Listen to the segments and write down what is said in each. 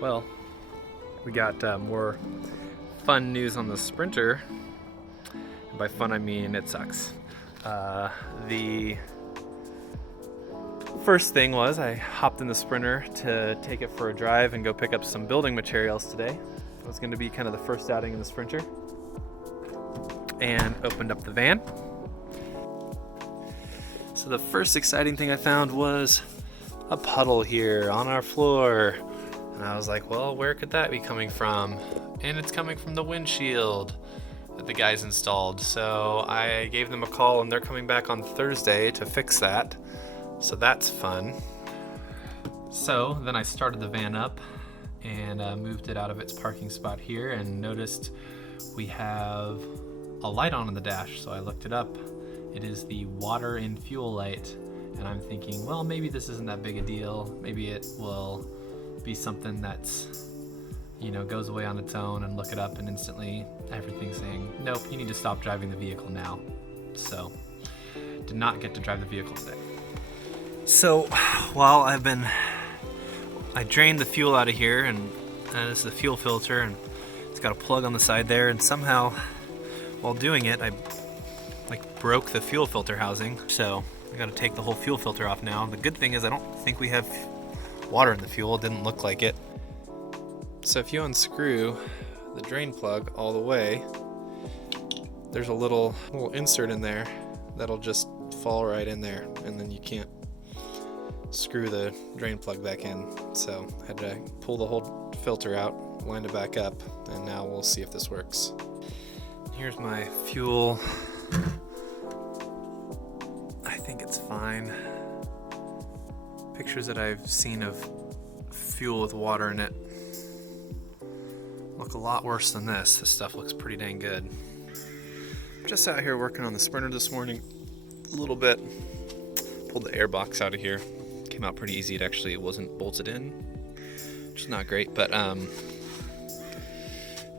Well, we got more fun news on the Sprinter. And by fun, I mean it sucks. The first thing was I hopped in the Sprinter to take it for a drive and go pick up some building materials today. It was going to be kind of the first outing in the Sprinter. And opened up the van. So the first exciting thing I found was a puddle here on our floor. And I was like, well, where could that be coming from? And it's coming from the windshield that the guys installed. So I gave them a call and they're coming back on Thursday to fix that. So that's fun. So then I started the van up and moved it out of its parking spot here and noticed we have a light on in the dash. So I looked it up. It is the water and fuel light. And I'm thinking, well, maybe this isn't that big a deal. Maybe it will be something that's, you know, goes away on its own, and look it up and instantly everything's saying, nope, you need to stop driving the vehicle now. So did not get to drive the vehicle today. So while I drained the fuel out of here, and this is the fuel filter, and it's got a plug on the side there, and somehow while doing it I broke the fuel filter housing, so I got to take the whole fuel filter off now. The good thing is I don't think we have water in the fuel. It didn't look like it. So if you unscrew the drain plug all the way, there's a little insert in there that'll just fall right in there, and then you can't screw the drain plug back in. So I had to pull the whole filter out, line it back up, and now we'll see if this works. Here's my fuel. I think it's fine. Pictures that I've seen of fuel with water in it look a lot worse than this. This stuff looks pretty dang good. Just out here working on the Sprinter this morning a little bit. Pulled the air box out of here. Came out pretty easy. It wasn't bolted in, which is not great, but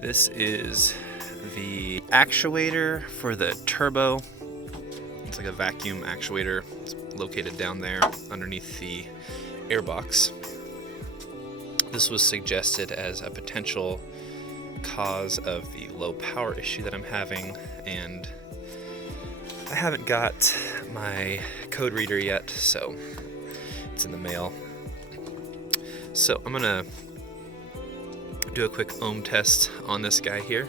this is the actuator for the turbo. It's like a vacuum actuator. It's located down there underneath the airbox. This was suggested as a potential cause of the low power issue that I'm having, and I haven't got my code reader yet, so it's in the mail. So I'm gonna do a quick ohm test on this guy here.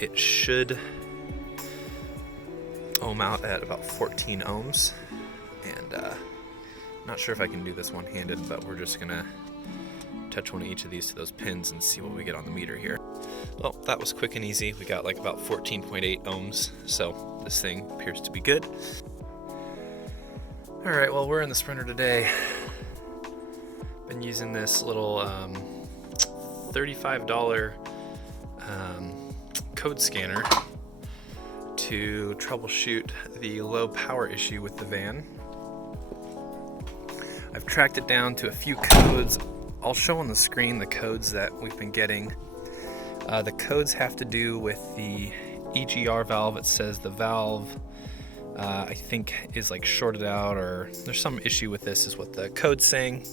It should ohm out at about 14 ohms, and not sure if I can do this one-handed, but we're just gonna touch one of each of these to those pins and see what we get on the meter here. Well, that was quick and easy. We got like about 14.8 ohms, so this thing appears to be good. All right, well, we're in the Sprinter today. Been using this little $35 code scanner to troubleshoot the low power issue with the van. I've tracked it down to a few codes. I'll show on the screen the codes that we've been getting. The codes have to do with the EGR valve. It says the valve I think is like shorted out, or there's some issue with this is what the code's saying.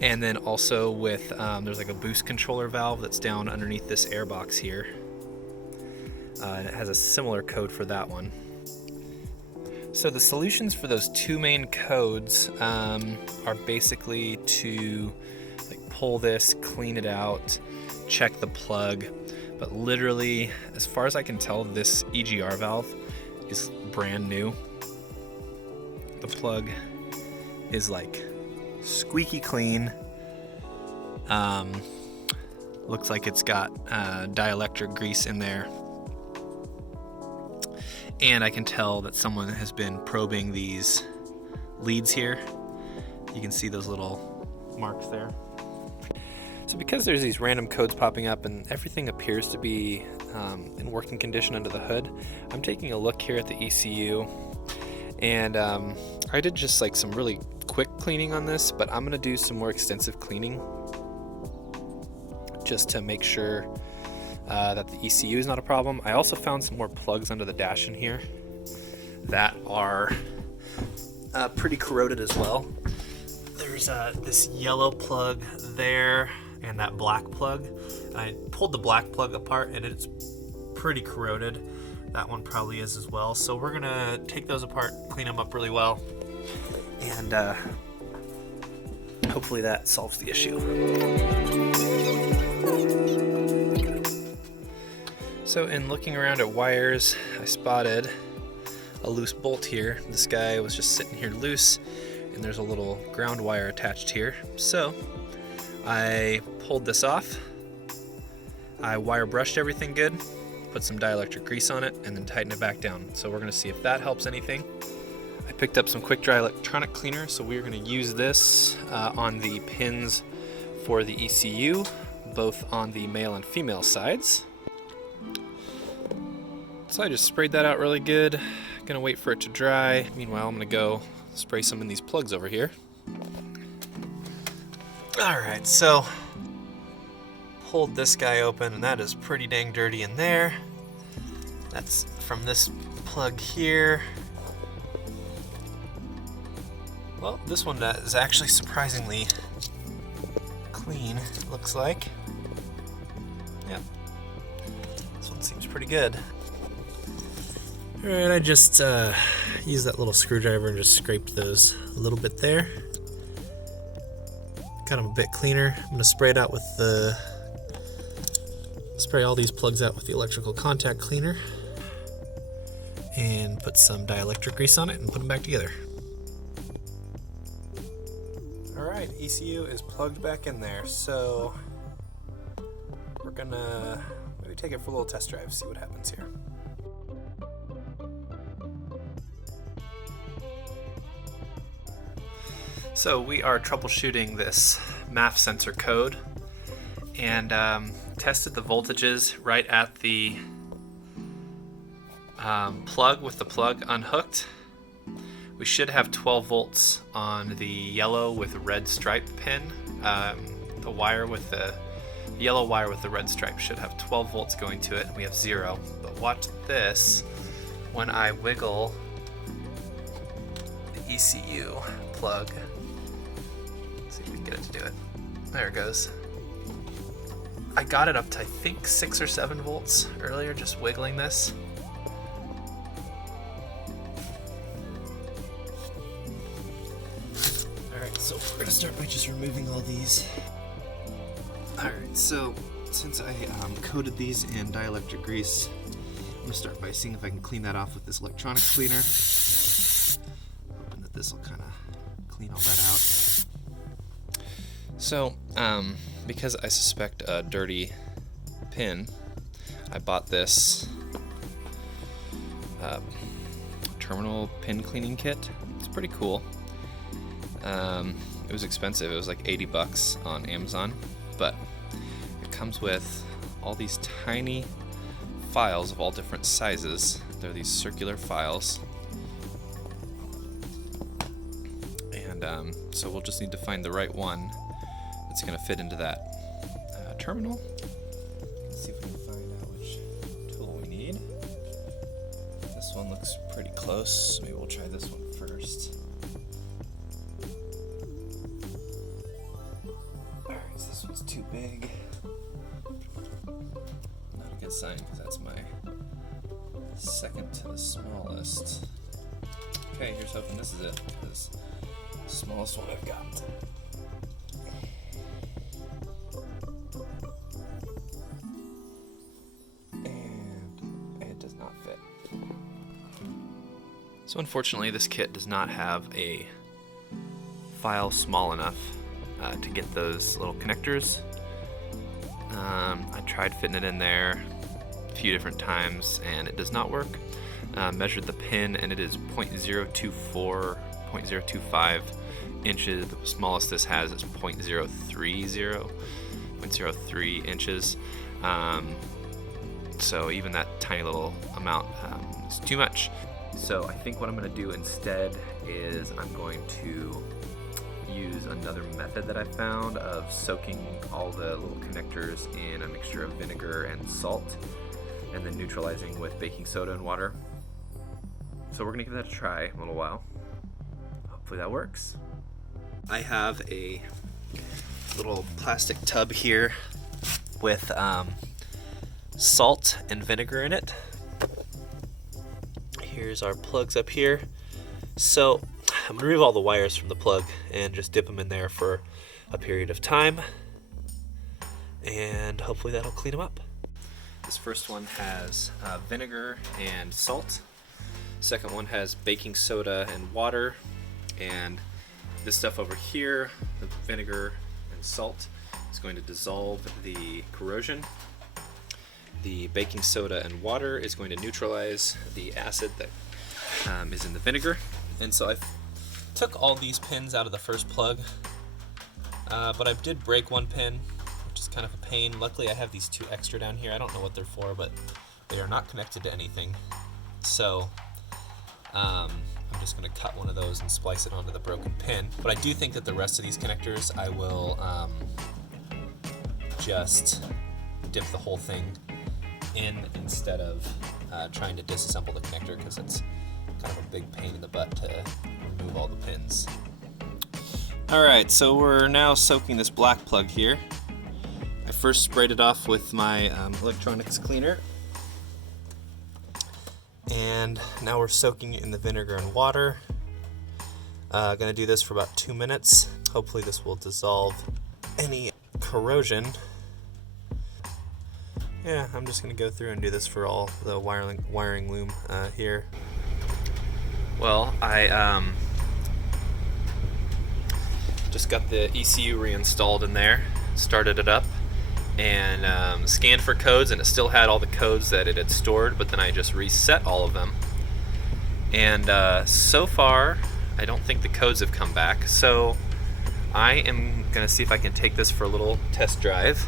And then also with there's like a boost controller valve that's down underneath this airbox here. And it has a similar code for that one. So the solutions for those two main codes are basically to pull this, clean it out, check the plug. But literally, as far as I can tell, this EGR valve is brand new. The plug is like squeaky clean. Looks like it's got dielectric grease in there. And I can tell that someone has been probing these leads here. You can see those little marks there. So because there's these random codes popping up and everything appears to be in working condition under the hood, I'm taking a look here at the ECU, and I did just like some really quick cleaning on this, but I'm gonna do some more extensive cleaning just to make sure that the ECU is not a problem. I also found some more plugs under the dash in here that are pretty corroded as well. There there's this yellow plug there and that black plug. I pulled the black plug apart and it's pretty corroded. That one probably is as well. So we're gonna take those apart, clean them up really well, and hopefully that solves the issue. So in looking around at wires, I spotted a loose bolt here. This guy was just sitting here loose, and there's a little ground wire attached here. So I pulled this off. I wire brushed everything good, put some dielectric grease on it, and then tighten it back down. So we're gonna see if that helps anything. I picked up some quick dry electronic cleaner, so we're gonna use this on the pins for the ECU, both on the male and female sides. So I just sprayed that out really good. Gonna wait for it to dry. Meanwhile, I'm gonna go spray some in these plugs over here. All right, so pulled this guy open, and that is pretty dang dirty in there. That's from this plug here. Well, this one is actually surprisingly clean, it looks like. Yep, this one seems pretty good. All right, I just used that little screwdriver and just scraped those a little bit there. Got them a bit cleaner. I'm gonna spray it out with spray all these plugs out with the electrical contact cleaner and put some dielectric grease on it and put them back together. All right, ECU is plugged back in there, so we're gonna maybe take it for a little test drive, see what happens here. So we are troubleshooting this MAF sensor code, and tested the voltages right at the plug with the plug unhooked. We should have 12 volts on the yellow with red stripe pin. The wire with the yellow wire with the red stripe should have 12 volts going to it. We have 0. But watch this. When I wiggle the ECU plug, let's see if we can get it to do it. There it goes. I got it up to, I think, 6 or 7 volts earlier, just wiggling this. Alright, so we're gonna start by just removing all these. Alright, so since I coated these in dielectric grease, I'm gonna start by seeing if I can clean that off with this electronic cleaner. Hoping that this will kind of clean all that out. So, because I suspect a dirty pin, I bought this terminal pin cleaning kit. It's pretty cool. It was expensive. It was like 80 bucks on Amazon, but it comes with all these tiny files of all different sizes. They're these circular files, and so we'll just need to find the right one that's going to fit into that terminal. Let's see if we can find out which tool we need. This one looks pretty close. Maybe we'll try this one first. Alright, so this one's too big. Not a good sign because that's my second to the smallest. Okay, here's hoping this is it, because the smallest one I've got. So unfortunately, this kit does not have a file small enough to get those little connectors. I tried fitting it in there a few different times and it does not work. Measured the pin and it is 0.024, 0.025 inches. The smallest this has is 0.030 inches. So even that tiny little amount is too much. So I think what I'm going to do instead is I'm going to use another method that I found of soaking all the little connectors in a mixture of vinegar and salt, and then neutralizing with baking soda and water. So we're going to give that a try in a little while. Hopefully that works. I have a little plastic tub here with salt and vinegar in it. Here's our plugs up here. So I'm gonna remove all the wires from the plug and just dip them in there for a period of time, and hopefully that'll clean them up. This first one has vinegar and salt. Second one has baking soda and water, and this stuff over here, the vinegar and salt, is going to dissolve the corrosion. The baking soda and water is going to neutralize the acid that is in the vinegar. And so I took all these pins out of the first plug, but I did break one pin, which is kind of a pain. Luckily I have these two extra down here. I don't know what they're for, but they are not connected to anything. So I'm just going to cut one of those and splice it onto the broken pin. But I do think that the rest of these connectors I will just dip the whole thing in instead of trying to disassemble the connector, because it's kind of a big pain in the butt to remove all the pins. Alright, so we're now soaking this black plug here. I first sprayed it off with my electronics cleaner, and now we're soaking it in the vinegar and water. Gonna do this for about 2 minutes. Hopefully this will dissolve any corrosion. Yeah, I'm just gonna go through and do this for all the wiring loom here. Well, I just got the ECU reinstalled in there, started it up, and scanned for codes, and it still had all the codes that it had stored, but then I just reset all of them. And so far, I don't think the codes have come back, so I am gonna see if I can take this for a little test drive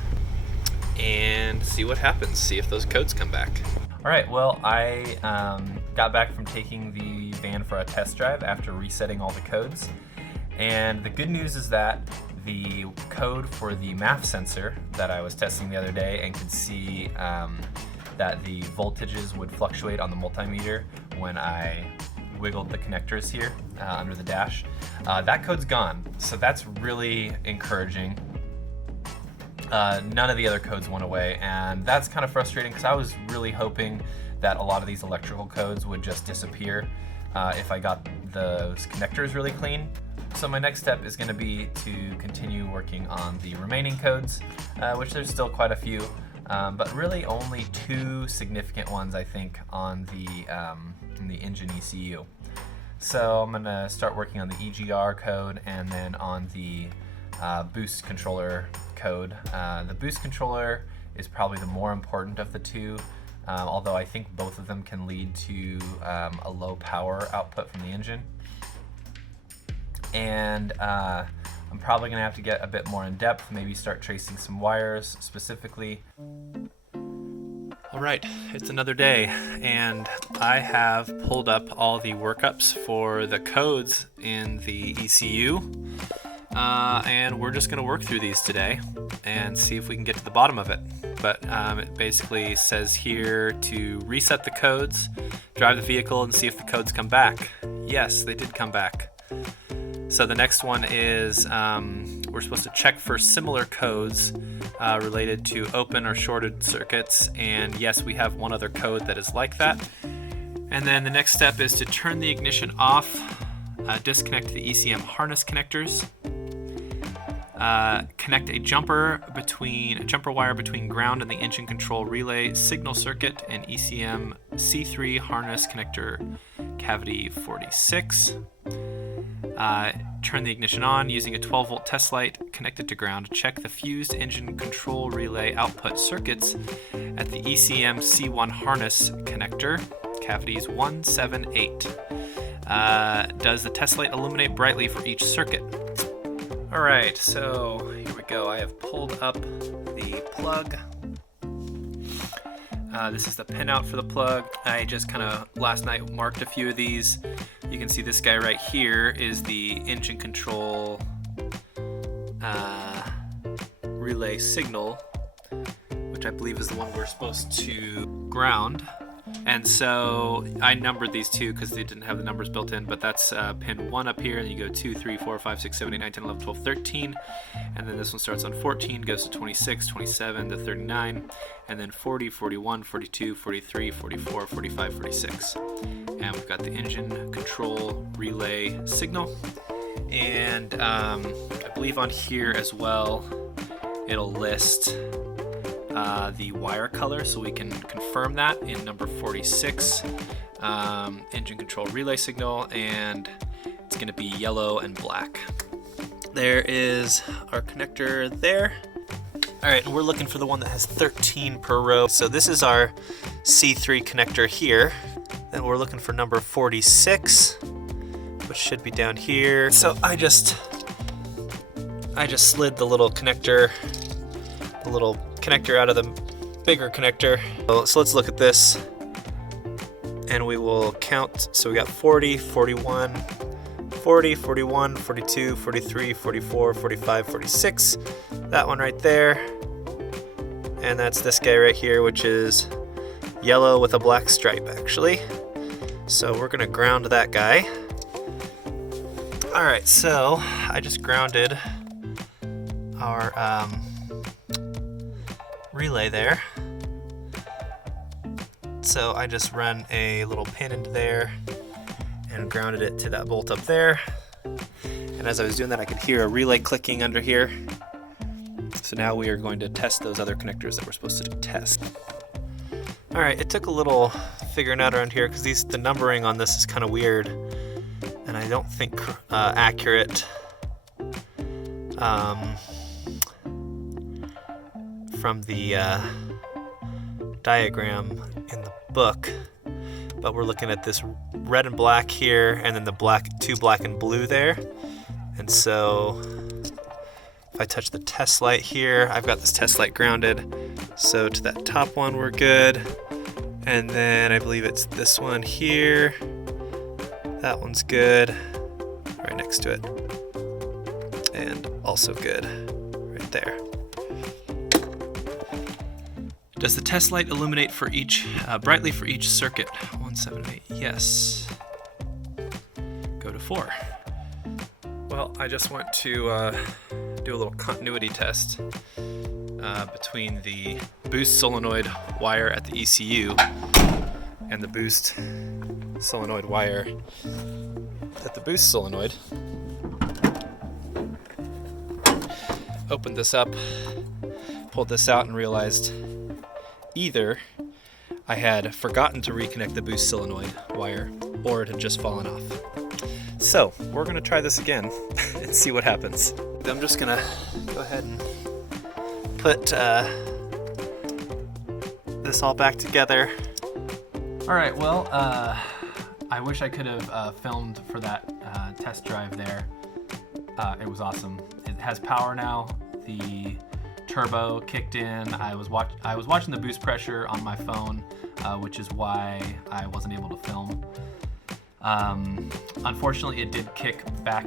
and see what happens, see if those codes come back. Alright, well, I got back from taking the van for a test drive after resetting all the codes, and the good news is that the code for the MAF sensor that I was testing the other day and could see that the voltages would fluctuate on the multimeter when I wiggled the connectors here under the dash, that code's gone, so that's really encouraging. None of the other codes went away, and that's kind of frustrating because I was really hoping that a lot of these electrical codes would just disappear if I got those connectors really clean. So my next step is going to be to continue working on the remaining codes, which there's still quite a few, but really only 2 significant ones, I think, on the engine ECU. So I'm going to start working on the EGR code and then on the boost controller code. The boost controller is probably the more important of the 2, although I think both of them can lead to a low power output from the engine. And I'm probably going to have to get a bit more in depth, maybe start tracing some wires specifically. Alright, it's another day, and I have pulled up all the workups for the codes in the ECU. And we're just going to work through these today and see if we can get to the bottom of it. But it basically says here to reset the codes, drive the vehicle, and see if the codes come back. Yes, they did come back. So the next one is we're supposed to check for similar codes related to open or shorted circuits, and yes, we have one other code that is like that. And then the next step is to turn the ignition off, disconnect the ECM harness connectors, connect a jumper wire between ground and the engine control relay signal circuit and ECM C3 harness connector cavity 46. Turn the ignition on using a 12-volt test light connected to ground. Check the fused engine control relay output circuits at the ECM C1 harness connector cavities 1, 7, 8. Does the test light illuminate brightly for each circuit? Alright, so here we go. I have pulled up the plug. This is the pinout for the plug. I just kind of last night marked a few of these. You can see this guy right here is the engine control relay signal, which I believe is the one we're supposed to ground. And so I numbered these two because they didn't have the numbers built in, but that's pin 1 up here, and you go 2, 3, 4, 5, 6, 7, 8, 9, 10, 11, 12, 13. And then this one starts on 14, goes to 26, 27 to 39, and then 40, 41, 42, 43, 44, 45, 46. And we've got the engine control relay signal. And I believe on here as well, it'll list the wire color, so we can confirm that in number 46, engine control relay signal, and it's going to be yellow and black. There is our connector there. All right, and we're looking for the one that has 13 per row. So this is our C3 connector here. Then we're looking for number 46, which should be down here. So I just slid the little connector out of the bigger connector. So let's look at this, and we will count. So we got 40, 41, 40, 41, 42, 43, 44, 45, 46. That one right there. And that's this guy right here, which is yellow with a black stripe, actually. So we're gonna ground that guy. All right, so I just grounded our relay there. So I just run a little pin into there and grounded it to that bolt up there. And as I was doing that, I could hear a relay clicking under here. So now we are going to test those other connectors that we're supposed to test. All right, it took a little figuring out around here because the numbering on this is kind of weird, and I don't think accurate. From the diagram in the book, but we're looking at this red and black here, and then the two black and blue there. And so if I touch the test light here, I've got this test light grounded. So to that top one, we're good. And then I believe it's this one here. That one's good, right next to it. And also good, right there. Does the test light illuminate for brightly for each circuit? 1, 7, 8, yes. Go to 4. Well, I just want to do a little continuity test between the boost solenoid wire at the ECU and the boost solenoid wire at the boost solenoid. Opened this up, pulled this out, and realized either I had forgotten to reconnect the boost solenoid wire, or it had just fallen off. So we're gonna try this again and see what happens. I'm just gonna go ahead and put this all back together. All right, well, I wish I could have filmed for that test drive there. It was awesome. It has power now. The turbo kicked in. I was watching the boost pressure on my phone, which is why I wasn't able to film. Unfortunately, it did kick back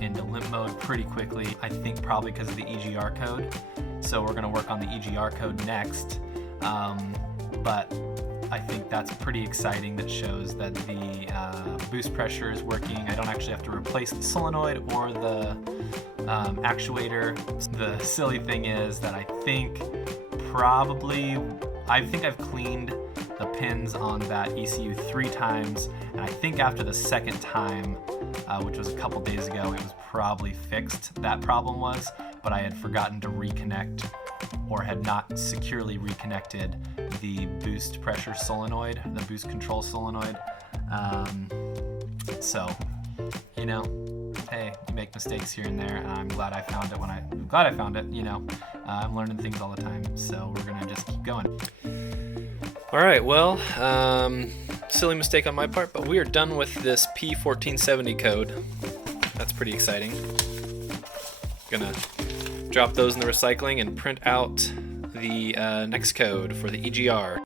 into limp mode pretty quickly. I think probably because of the EGR code. So we're going to work on the EGR code next. But I think that's pretty exciting. That shows that the boost pressure is working. I don't actually have to replace the solenoid or the actuator. The silly thing is that I think I've cleaned the pins on that ECU 3 times, and I think after the second time, which was a couple days ago, it was probably fixed. That problem was, but I had forgotten to reconnect, or had not securely reconnected the boost pressure solenoid, the boost control solenoid. So, you know, hey, you make mistakes here and there, and I'm glad I found it I'm learning things all the time, so we're gonna just keep going. All right, well, silly mistake on my part, but we are done with this P1470 code. That's pretty exciting. Gonna drop those in the recycling and print out the next code for the EGR.